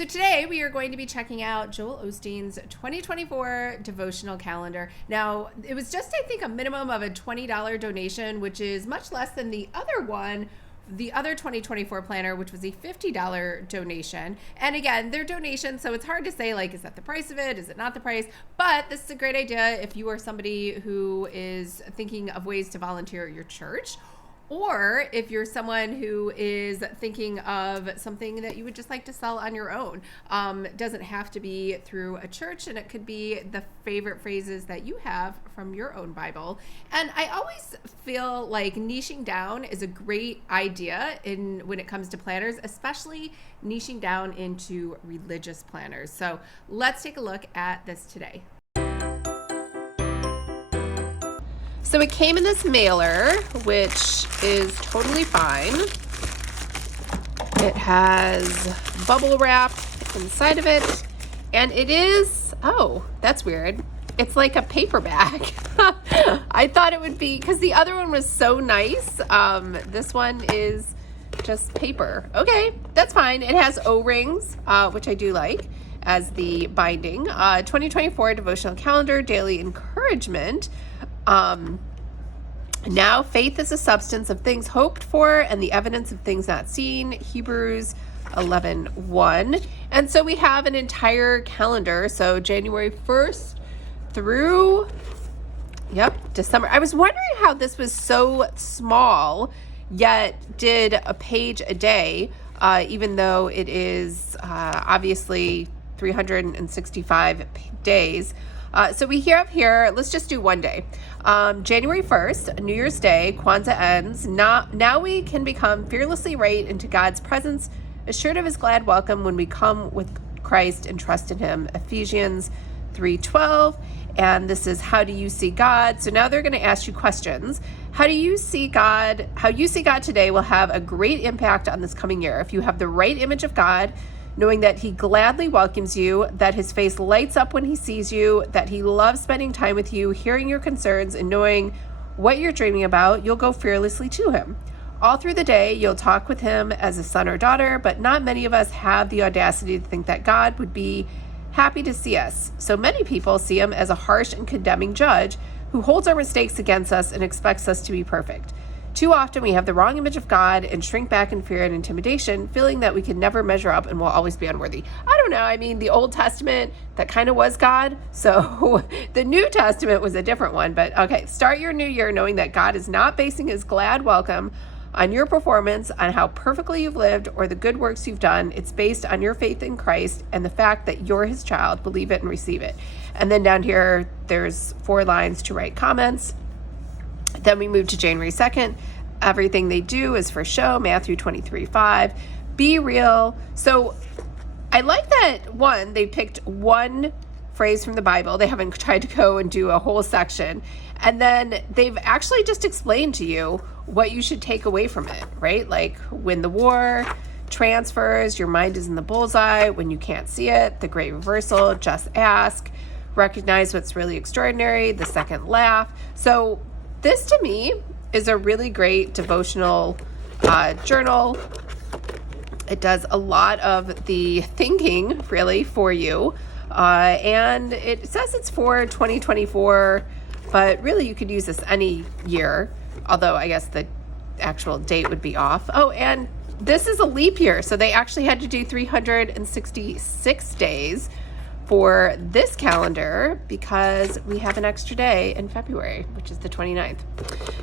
So today we are going to be checking out Joel Osteen's 2024 devotional calendar. Now, it was just, I think, a minimum of a $20 donation, which is much less than the other one, the other 2024 planner, which was a $50 donation. And again, they're donations, so it's hard to say, like, is that the price of it? Is it not the price? But this is a great idea if you are somebody who is thinking of ways to volunteer at your church, or if you're someone who is thinking of something that you would just like to sell on your own. It doesn't have to be through a church, and it could be the favorite phrases that you have from your own Bible. And I always feel like niching down is a great idea when it comes to planners, especially niching down into religious planners. So let's take a look at this today. So it came in this mailer, which is totally fine. It has bubble wrap inside of it, and it is, oh, that's weird. It's like a paper bag. I thought it would be, because the other one was so nice. This one is just paper. Okay, that's fine. It has O-rings, which I do like, as the binding. 2024 devotional calendar, daily encouragement. Now faith is the substance of things hoped for and the evidence of things not seen, Hebrews 11:1. And so we have an entire calendar. So January 1st through, December. I was wondering how this was so small, yet did a page a day, even though it is obviously 365 days. So we have here, let's just do one day. January 1st, New Year's Day, Kwanzaa ends. Now we can become fearlessly right into God's presence, assured of his glad welcome when we come with Christ and trust in him. Ephesians 3:12. And this is, how do you see God? So now they're going to ask you questions. How you see God today will have a great impact on this coming year. If you have the right image of God, knowing that he gladly welcomes you, that his face lights up when he sees you, that he loves spending time with you, hearing your concerns, and knowing what you're dreaming about, you'll go fearlessly to him. All through the day, you'll talk with him as a son or daughter, but not many of us have the audacity to think that God would be happy to see us. So many people see him as a harsh and condemning judge who holds our mistakes against us and expects us to be perfect. Too often we have the wrong image of God and shrink back in fear and intimidation, feeling that we can never measure up and will always be unworthy. I don't know. I mean, the Old Testament, that kind of was God. So the New Testament was a different one. But okay, start your new year knowing that God is not basing his glad welcome on your performance, on how perfectly you've lived, or the good works you've done. It's based on your faith in Christ and the fact that you're his child. Believe it and receive it. And then down here, there's 4 lines to write comments. Then we move to January 2nd. Everything they do is for show, Matthew 23:5. Be real. So I like that, one, they picked one phrase from the Bible. They haven't tried to go and do a whole section. And then they've actually just explained to you what you should take away from it, right? Like, win the war, transfers, your mind is in the bullseye, when you can't see it, the great reversal, just ask, recognize what's really extraordinary, the second laugh. So this to me is a really great devotional journal. It does a lot of the thinking really for you. And it says it's for 2024, but really you could use this any year, although I guess the actual date would be off. Oh, and this is a leap year. So they actually had to do 366 days for this calendar because we have an extra day in February, which is the 29th.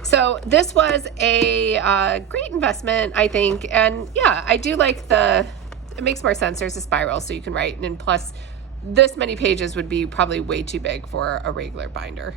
So this was a great investment, I think. And yeah, I do like it makes more sense. There's a spiral so you can write. And plus, this many pages would be probably way too big for a regular binder.